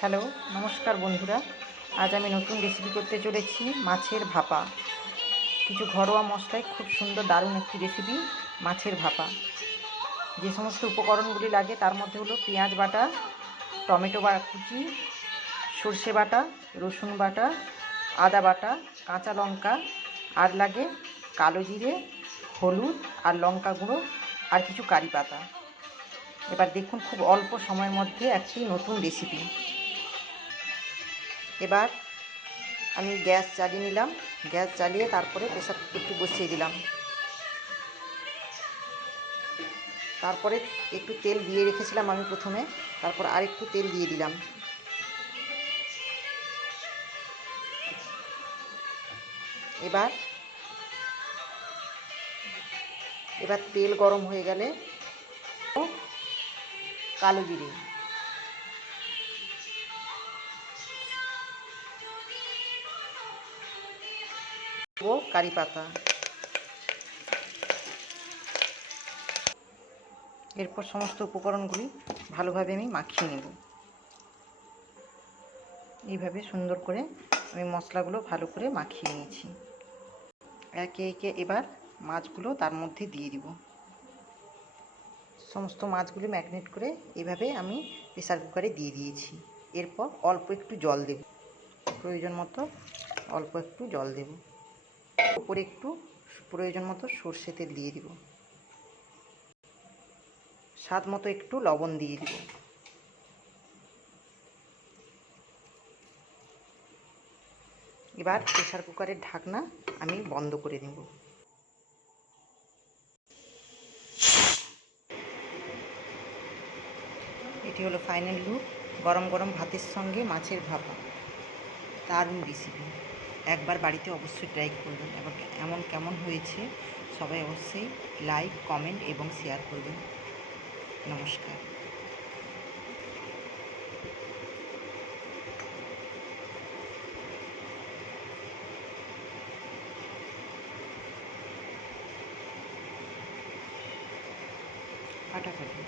Hello, নমস্কার বন্ধুরা। আজ আমি নতুন রেসিপি করতে চলেছি মাছের ভাপা। কিছু ঘরোয়া মশলায় খুব সুন্দর দারুণ একটি রেসিপি মাছের ভাপা। যে সমস্ত উপকরণগুলি লাগে তার মধ্যে হলো পেঁয়াজ বাটা, টমেটো কুচি, সর্ষে বাটা, রসুন বাটা, আদা বাটা, কাঁচা লঙ্কা, আর লাগে কালো জিরে, হলুদ আর লঙ্কা গুঁড়ো আর কিছু কারি পাতা। এবার দেখুন খুব অল্প সময়ের মধ্যে একটি নতুন রেসিপি। এবার আমি গ্যাস জ্বালিয়ে নিলাম। গ্যাস জ্বালিয়ে তারপরে প্রেসার কুকারটি বসিয়ে দিলাম। তারপরে একটু তেল দিয়ে রেখেছিলাম আমি প্রথমে, তারপর আর একটু তেল দিয়ে দিলাম। এবার এবার তেল গরম হয়ে গেলে কালো জিরে ও কারি পাতা, এরপর সমস্ত উপকরণগুলি ভালোভাবে আমি মাখিয়ে নেব। এইভাবে সুন্দর করে আমি মশলাগুলো ভালো করে মাখিয়ে নিয়েছি। একে একে এবার মাছগুলো তার মধ্যে দিয়ে দিব। সমস্ত মাছগুলি ম্যারিনেট করে এইভাবে আমি প্রেসার কুকারে দিয়ে দিয়েছি। এরপর অল্প একটু জল দেব, প্রয়োজন মতো অল্প একটু জল দেব। উপরে একটু প্রয়োজন মতো সর্ষে তেল দিয়ে দিব। স্বাদ মতো একটু লবণ দিয়ে দিব। এবার প্রেসার কুকারের ঢাকনা আমি বন্ধ করে দেব। এটি হলো ফাইনাল লুক। গরম গরম ভাতের সঙ্গে মাছের ভাপা, দারুণ রেসিপি। একবার বাড়িতে অবশ্যই ট্রাই করবেন এবং এমন কেমন হয়েছে সবাই অবশ্যই লাইক, কমেন্ট এবং শেয়ার করবেন। নমস্কার। ফাটাফাটি।